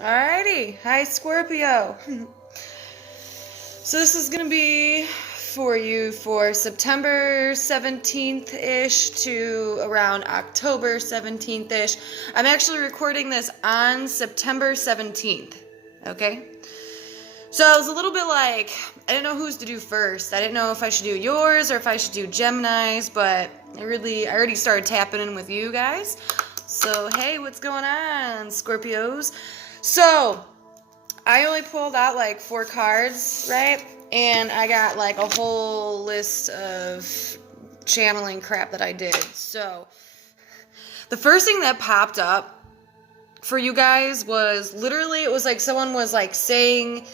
Alrighty, hi Scorpio. So this is gonna be for you for September 17th-ish to around October 17th-ish. I'm actually recording this on September 17th, okay? So I was a little bit like, I didn't know whose to do first. I didn't know if I should do yours or if I should do Gemini's, but I already started tapping in with you guys. So hey, what's going on, Scorpios? So I only pulled out like 4 cards, right? And I got like a whole list of channeling crap that I did. So the first thing that popped up for you guys was literally, it was like someone was like saying,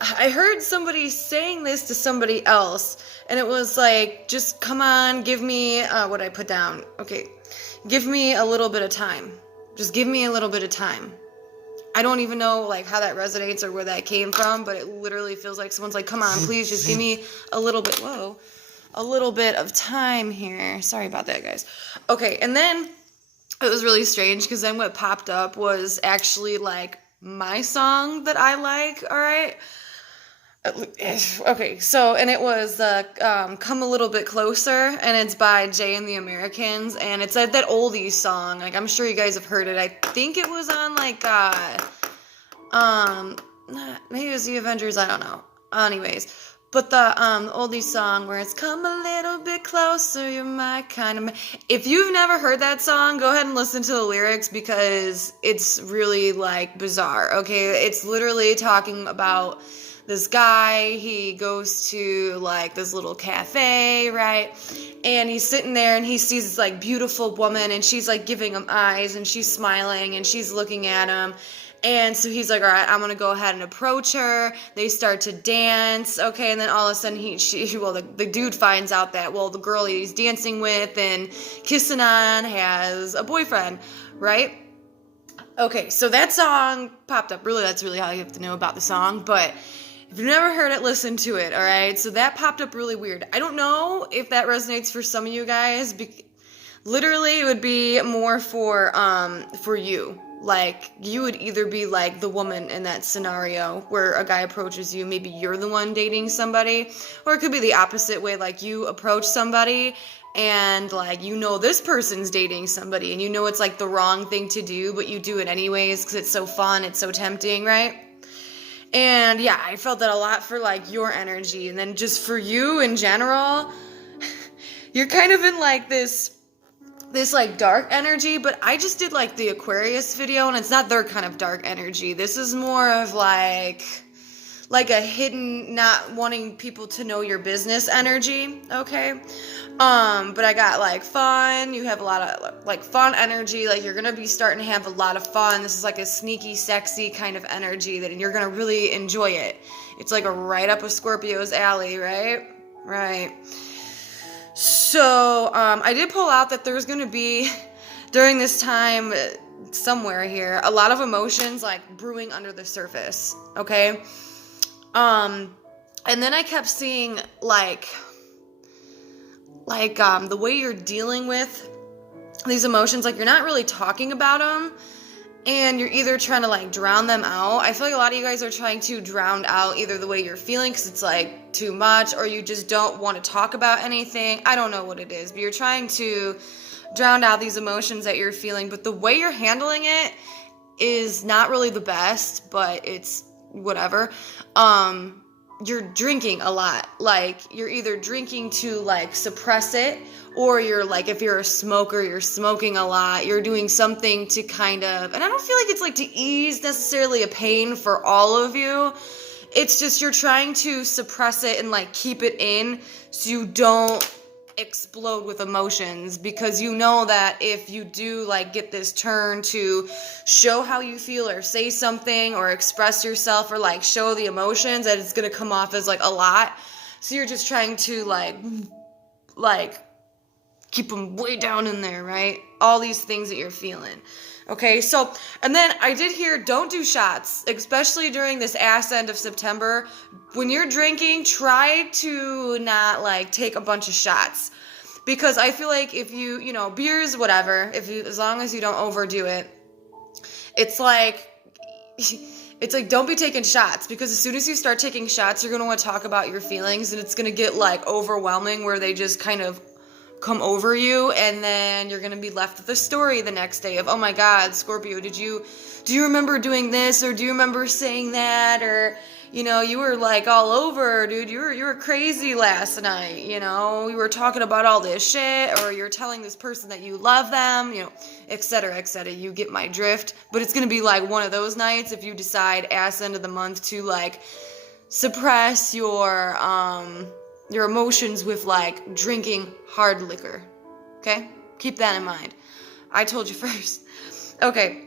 I heard somebody saying this to somebody else, and it was like, just come on, give me, what I put down. Okay, give me a little bit of time. Just give me a little bit of time. I don't even know like how that resonates or where that came from, but it literally feels like someone's like, come on, please just give me a little bit, a little bit of time here. Sorry about that, guys. Okay, and then it was really strange because then what popped up was actually like my song that I like, all right? Okay, so, and it was Come a Little Bit Closer, and it's by Jay and the Americans, and it's like that oldies song. Like, I'm sure you guys have heard it. I think it was on like maybe it was the Avengers, I don't know. Anyways, but the oldies song where it's come a little bit closer, you're my kind of if you've never heard that song, go ahead and listen to the lyrics because it's really like bizarre. Okay, it's literally talking about this guy. He goes to like this little cafe, right? And he's sitting there and he sees this like beautiful woman, and she's like giving him eyes, and she's smiling, and she's looking at him. And so he's like, all right, I'm going to go ahead and approach her. They start to dance. Okay. And then all of a sudden the dude finds out that, well, the girl he's dancing with and kissing on has a boyfriend, right? Okay. So that song popped up. Really, that's really all you have to know about the song. But if you've never heard it, listen to it. All right. So that popped up really weird. I don't know if that resonates for some of you guys. Literally, it would be more for you. Like, you would either be like the woman in that scenario where a guy approaches you, maybe you're the one dating somebody, or it could be the opposite way, like you approach somebody and like you know this person's dating somebody and you know it's like the wrong thing to do, but you do it anyways because it's so fun, it's so tempting, right? And yeah, I felt that a lot for like your energy, and then just for you in general, you're kind of in like this like dark energy, but I just did like the Aquarius video, and it's not their kind of dark energy. This is more of like a hidden, not wanting people to know your business energy, okay? But I got like fun. You have a lot of like fun energy. Like, you're gonna be starting to have a lot of fun. This is like a sneaky, sexy kind of energy that you're gonna really enjoy it. It's like a right up a Scorpio's alley, right? Right. So, I did pull out that there's going to be, during this time, somewhere here, a lot of emotions, like, brewing under the surface, okay? And then I kept seeing, like, the way you're dealing with these emotions, like, you're not really talking about them, and you're either trying to like drown them out. I feel like a lot of you guys are trying to drown out either the way you're feeling because it's like too much, or you just don't want to talk about anything. I don't know what it is, but you're trying to drown out these emotions that you're feeling, but the way you're handling it is not really the best, but it's whatever. You're drinking a lot. Like, you're either drinking to like suppress it, or you're like, if you're a smoker, you're smoking a lot. You're doing something to kind of, and I don't feel like it's like to ease necessarily a pain for all of you. It's just you're trying to suppress it and like keep it in so you don't explode with emotions, because you know that if you do like get this turn to show how you feel or say something or express yourself or like show the emotions, that it's going to come off as like a lot. So you're just trying to like keep them way down in there, right? All these things that you're feeling. Okay, so, and then I did hear, don't do shots, especially during this ass end of September. When you're drinking, try to not, like, take a bunch of shots. Because I feel like if you know, beers, whatever, as long as you don't overdo it, it's like, it's like, don't be taking shots, because as soon as you start taking shots, you're going to want to talk about your feelings, and it's going to get like overwhelming where they just kind of come over you, and then you're going to be left with a story the next day of, oh my God, Scorpio, do you remember doing this, or do you remember saying that, or, you know, you were like all over, dude, you were crazy last night, you know, you were talking about all this shit, or you're telling this person that you love them, you know, etc., etc. You get my drift. But it's gonna be like one of those nights if you decide ass end of the month to like suppress your emotions with like drinking hard liquor. Okay, keep that in mind. I told you first. Okay.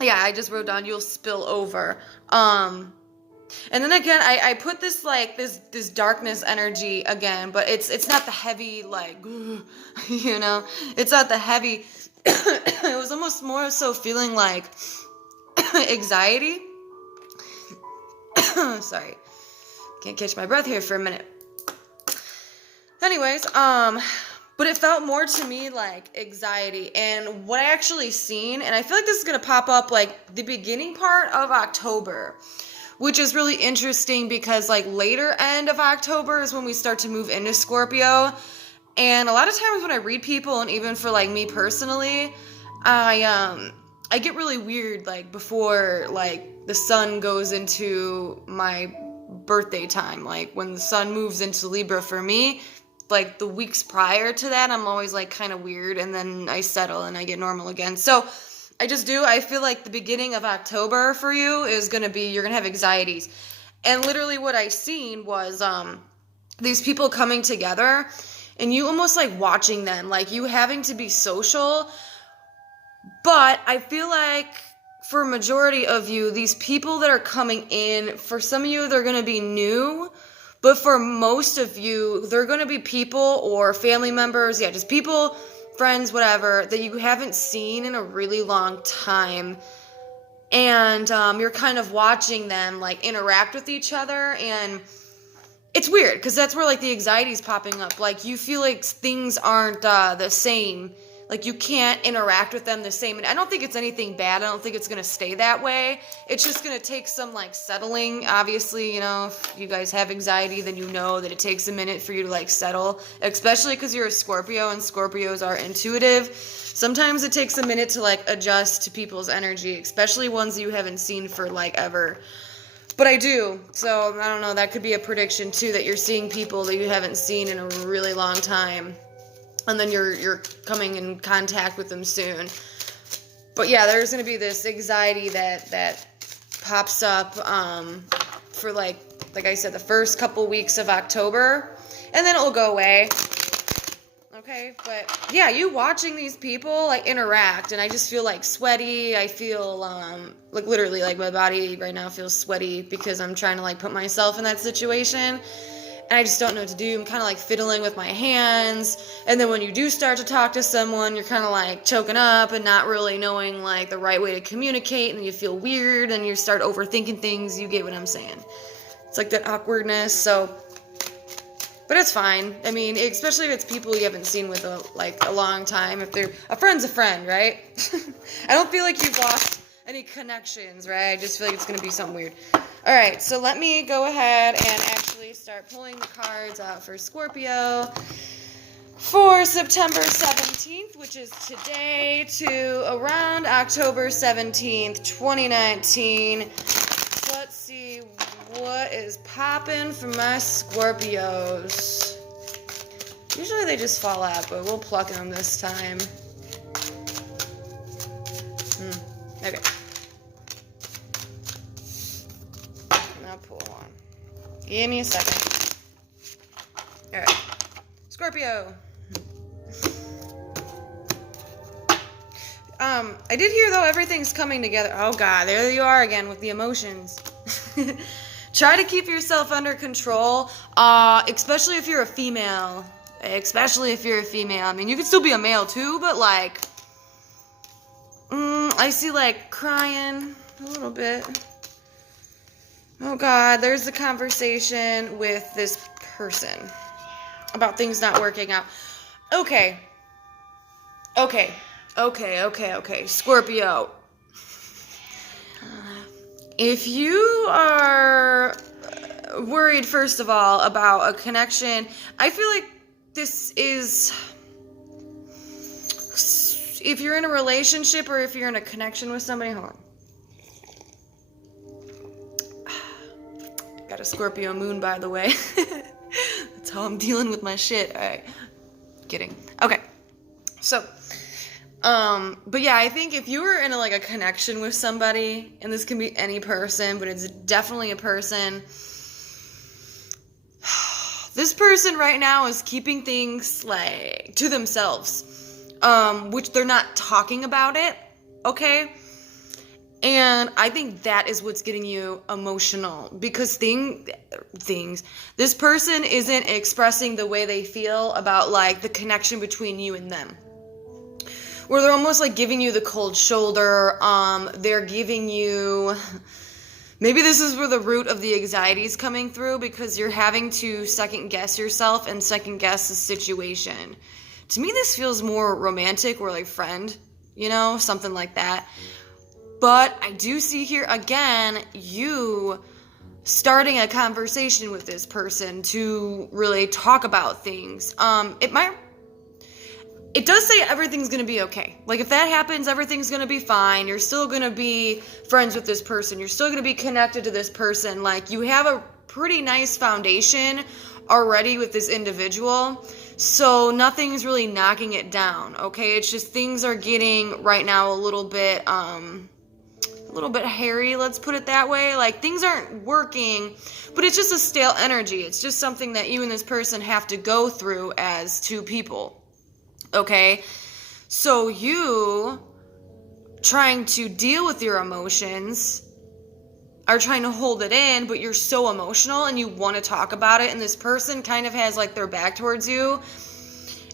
Yeah, I just wrote down you'll spill over. And then again, I put this like this darkness energy again, but it's not the heavy like, you know, it's not the heavy. It was almost more so feeling like anxiety. Sorry, can't catch my breath here for a minute. Anyways, but it felt more to me like anxiety. And what I actually seen, and I feel like this is gonna pop up like the beginning part of October, which is really interesting because like later end of October is when we start to move into Scorpio. And a lot of times when I read people, and even for like me personally, I get really weird like before like the sun goes into my birthday time. Like when the sun moves into Libra for me, like the weeks prior to that, I'm always like kind of weird, and then I settle and I get normal again. So I feel like the beginning of October for you is going to be, you're going to have anxieties. And literally what I seen was these people coming together, and you almost like watching them, like you having to be social. But I feel like for a majority of you, these people that are coming in, for some of you, they're going to be new. But for most of you, they're going to be people or family members, yeah, just people, friends, whatever, that you haven't seen in a really long time. And you're kind of watching them like interact with each other, and it's weird because that's where like the anxiety is popping up. Like you feel like things aren't the same. Like you can't interact with them the same. And I don't think it's anything bad. I don't think it's going to stay that way. It's just going to take some like settling. Obviously, you know, if you guys have anxiety, then you know that it takes a minute for you to like settle, especially because you're a Scorpio and Scorpios are intuitive. Sometimes it takes a minute to like adjust to people's energy, especially ones you haven't seen for like ever. But I do. So I don't know. That could be a prediction too, that you're seeing people that you haven't seen in a really long time. And then you're coming in contact with them soon. But yeah, there's going to be this anxiety that pops up for like I said, the first couple weeks of October. And then it will go away. Okay? But yeah, you watching these people like interact, and I just feel like sweaty. I feel like literally like my body right now feels sweaty because I'm trying to like put myself in that situation. And I just don't know what to do. I'm kind of like fiddling with my hands. And then when you do start to talk to someone, you're kind of like choking up and not really knowing like the right way to communicate. And you feel weird and you start overthinking things. You get what I'm saying. It's like that awkwardness. So, but it's fine. I mean, especially if it's people you haven't seen with a long time. If they're, a friend's a friend, right? I don't feel like you've lost any connections, right? I just feel like it's going to be something weird. All right, so let me go ahead and actually start pulling the cards out for Scorpio for September 17th, which is today, to around October 17th, 2019. So let's see what is popping for my Scorpios. Usually they just fall out, but we'll pluck them this time. Okay. Pull one. Give me a second. All right, Scorpio. I did hear though everything's coming together. Oh God, there you are again with the emotions. Try to keep yourself under control, especially if you're a female. Especially if you're a female. I mean, you could still be a male too, but like, I see like crying a little bit. Oh God, there's a conversation with this person about things not working out. Okay. Scorpio. If you are worried, first of all, about a connection, I feel like this is, if you're in a relationship or if you're in a connection with somebody, hold on. Got a Scorpio moon, by the way. That's how I'm dealing with my shit. All right. Kidding. Okay. So, but yeah, I think if you were in a connection with somebody, and this can be any person, but it's definitely a person, this person right now is keeping things to themselves, which they're not talking about it, okay? And I think that is what's getting you emotional, because this person isn't expressing the way they feel about the connection between you and them. Where they're almost giving you the cold shoulder, they're giving you, maybe this is where the root of the anxiety is coming through, because you're having to second guess yourself and second guess the situation. To me, this feels more romantic or friend, something like that. But I do see here, again, you starting a conversation with this person to really talk about things. It does say everything's going to be okay. If that happens, everything's going to be fine. You're still going to be friends with this person. You're still going to be connected to this person. You have a pretty nice foundation already with this individual. So nothing's really knocking it down, okay? It's just things are getting right now a little bit hairy, let's put it that way. Things aren't working, but it's just a stale energy. It's just something that you and this person have to go through as two people, okay? So you trying to deal with your emotions are trying to hold it in, but you're so emotional and you want to talk about it, and this person kind of has their back towards you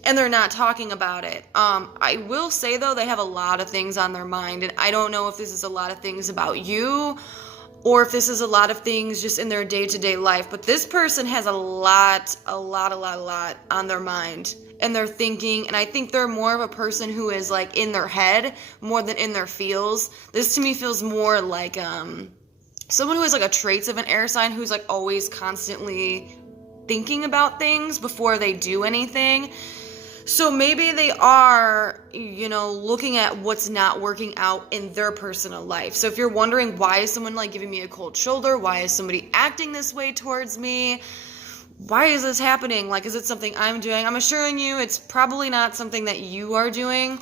and they're not talking about it. I will say, though, they have a lot of things on their mind, and I don't know if this is a lot of things about you or if this is a lot of things just in their day-to-day life, but this person has a lot on their mind, and they're thinking, and I think they're more of a person who is in their head more than in their feels. This to me feels more like someone who has a traits of an air sign, who's always constantly thinking about things before they do anything. So maybe they are, looking at what's not working out in their personal life. So if you're wondering, why is someone giving me a cold shoulder? Why is somebody acting this way towards me? Why is this happening? Is it something I'm doing? I'm assuring you it's probably not something that you are doing.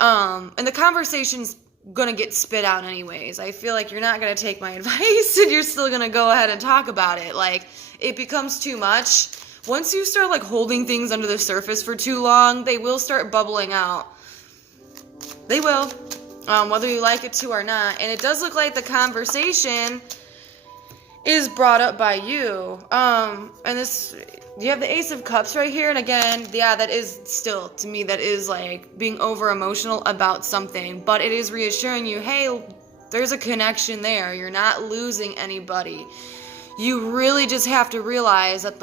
And the conversation's gonna get spit out anyways. I feel like you're not gonna take my advice and you're still gonna go ahead and talk about it. It becomes too much. Once you start holding things under the surface for too long, they will start bubbling out. They will, whether you like it to or not. And it does look like the conversation is brought up by you. And this, you have the Ace of Cups right here. And again, yeah, that is still, to me, that is being over emotional about something. But it is reassuring you, hey, there's a connection there. You're not losing anybody. You really just have to realize that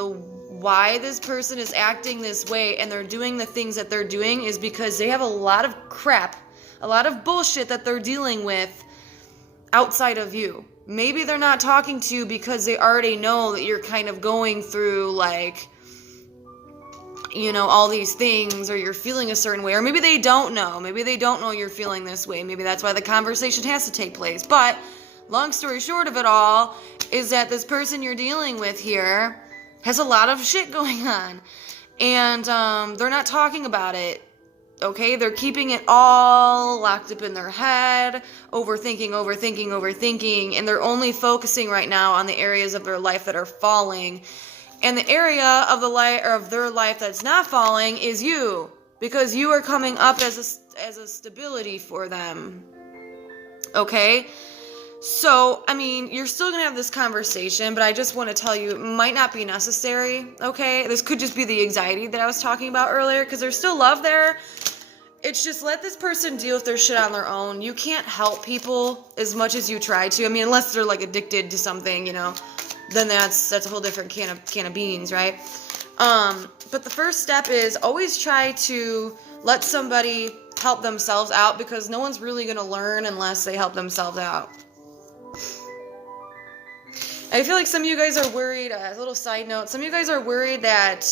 why this person is acting this way and they're doing the things that they're doing is because they have a lot of crap, a lot of bullshit that they're dealing with outside of you. Maybe they're not talking to you because they already know that you're kind of going through all these things, or you're feeling a certain way, or maybe they don't know. Maybe they don't know you're feeling this way. Maybe that's why the conversation has to take place. But long story short of it all is that this person you're dealing with here has a lot of shit going on, and they're not talking about it, okay? They're keeping it all locked up in their head, overthinking, and they're only focusing right now on the areas of their life that are falling, and the area of their life that's not falling is you, because you are coming up as a stability for them, okay? So, you're still going to have this conversation, but I just want to tell you, it might not be necessary, okay? This could just be the anxiety that I was talking about earlier, because there's still love there. It's just let this person deal with their shit on their own. You can't help people as much as you try to. Unless they're, addicted to something, then that's a whole different can of beans, right? But the first step is always try to let somebody help themselves out, because no one's really going to learn unless they help themselves out. I feel like some of you guys are worried, a little side note, some of you guys are worried that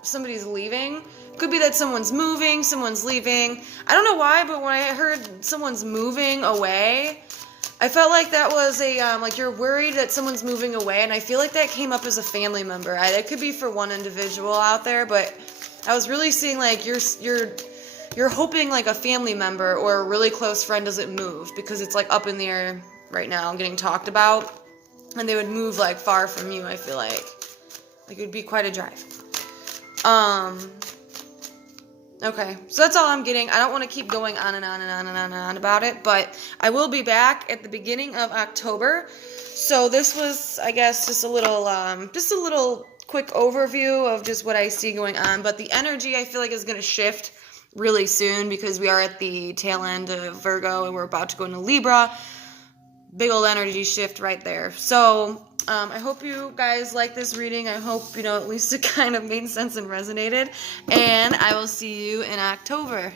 somebody's leaving. Could be that someone's moving, someone's leaving. I don't know why, but when I heard someone's moving away, I felt like that was a, like you're worried that someone's moving away, and I feel like that came up as a family member. That could be for one individual out there, but I was really seeing like you're hoping like a family member or a really close friend doesn't move, because it's like up in the air right now getting talked about, and they would move like far from you. I feel like it would be quite a drive. Okay, so that's all I'm getting. I don't want to keep going on and on and on and on and on about it, but I will be back at the beginning of October. So this was, I guess, just a little quick overview of just what I see going on. But the energy, I feel like, is going to shift really soon, because we are at the tail end of Virgo and we're about to go into Libra. Big old energy shift right there. So I hope you guys like this reading. I hope, at least it kind of made sense and resonated. And I will see you in October.